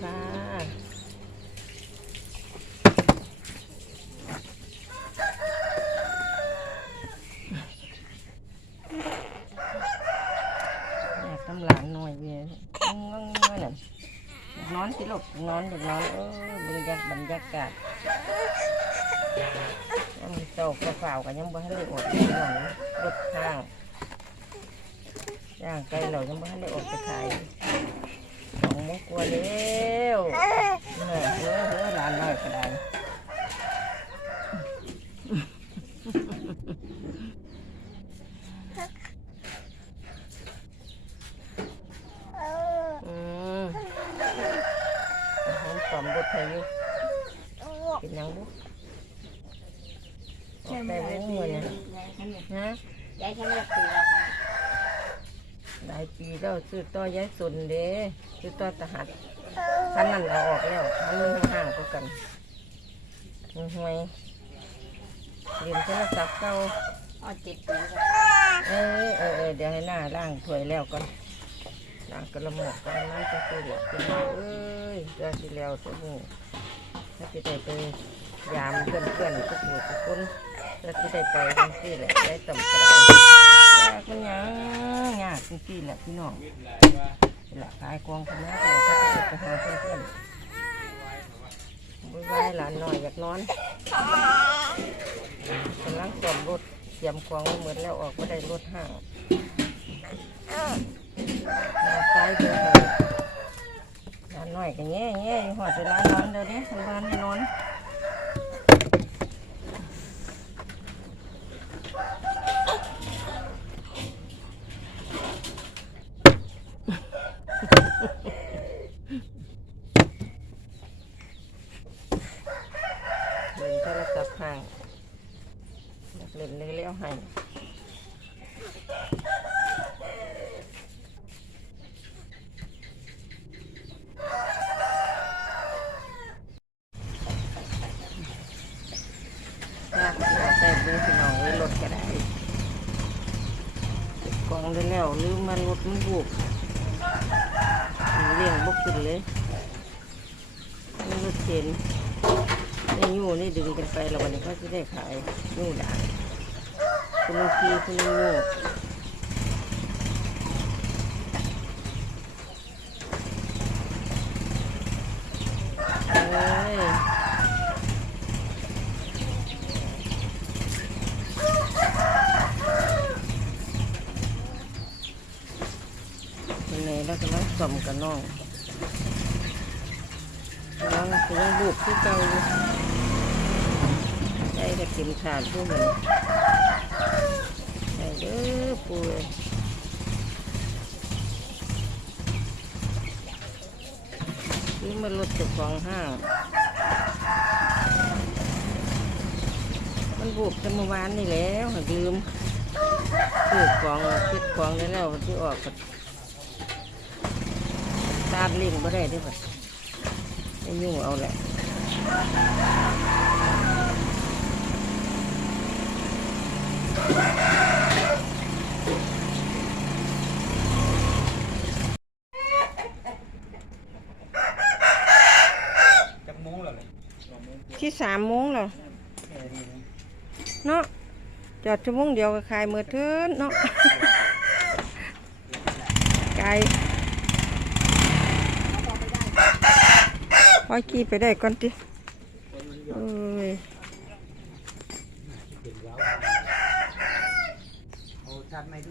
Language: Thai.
ค่ะอยากทำหลานหน่อยเว้ยงงงๆนั่นนอนสิลูกนอนเด็กนอนเออบรรยากาศบรรยากาศยังมีโตกระเป๋ากันยังบ่ทันได้อดพี่น้องรถข้างย่างไกลเรายังบ่ทันได้อดไปขายของ มงกลัวเร็วเนี่ยเฮ้อเฮ้อหลานน้อยก็ได้อืมหอมปอมบดไทยอยู่กินยังบุออกได้บุ้งเลยเนี่ยฮะยายฉันเรียกปีแล้วค่ะหลายปีแล้วซื้อต่อยายสนเด้ ซื้อต่อตะหัดคันนั้นเอาออกแล้วคันมันห่างๆก็กันห่วยๆเรียนโทรศัพท์เก่าอ๋อเจ็ดปีแล้วเออเออเออเดี๋ยวให้หน้าล้างถ้วยแล้วก่อนล้างกระหมอกกันน้ำจะซื้อแหละเป็นไงเอ้ยเดี๋ยวสิแล้วตัวนี้ถ้าจะได้ไปยามเพื่อนเพื่อนๆทุกหมู่ทุกคนถ้าจะได้ไปจังซี่แหละได้สำกระดยากมันหยังยากจริงๆแหละพี่น้อง นี่แหละขายกองคณะเดี๋ยวก็จะไปหาเพื่อนเพื่อนๆบ๊ายบายหลานหน้อยอยากนอนกำลังสอมรถเตรียมของเหมือนแล้วออกก็ได้รถห้างหน้าซ้ายเดินไปหลานหน้อยก็แง่แง่หอดเวลานอนเดี๋ยวนี้ทำงานให้นอน เล่นโทรศัพท์ห่างอยากเล่นเลยแล้วให้ยากยากได้เบอร์พี่น้องไว้รถก็ได้กองได้แล้วลืมมารถมันบุก ลี้ยงบุกขึ้นเลยนี่รถเข็นนี่ยูนี่ดึงกันไปแล้ววันนี้เขาจะได้ขายยูด่างคุณลุงพีคุณลุงยูเอ้ย นไงแล้วก็มาสมกันน้องน้องก็ยังบุกที่เก่าอยู่ได้กับเข็มขาดพวกมันได้เด้อปูเอ้ยนี่มันรถเจากของห้างมันบุกแต่เมื่อวานนี่แล้วลืมซื้อของคิดของได้แล้วที่ออกก็ตามลิงบ่ได้ด้วยป่ไม่ยุ่งเอาแหละจักโมงแล้วเลยที่สามโมงแล้วแค่นี้นะเนาะจอดชั่วโมงเดียวก็ขายมือเทินเนาะไกล พอขี่ไปได้ก่อนติเอ้ยเอาชัดไหมดู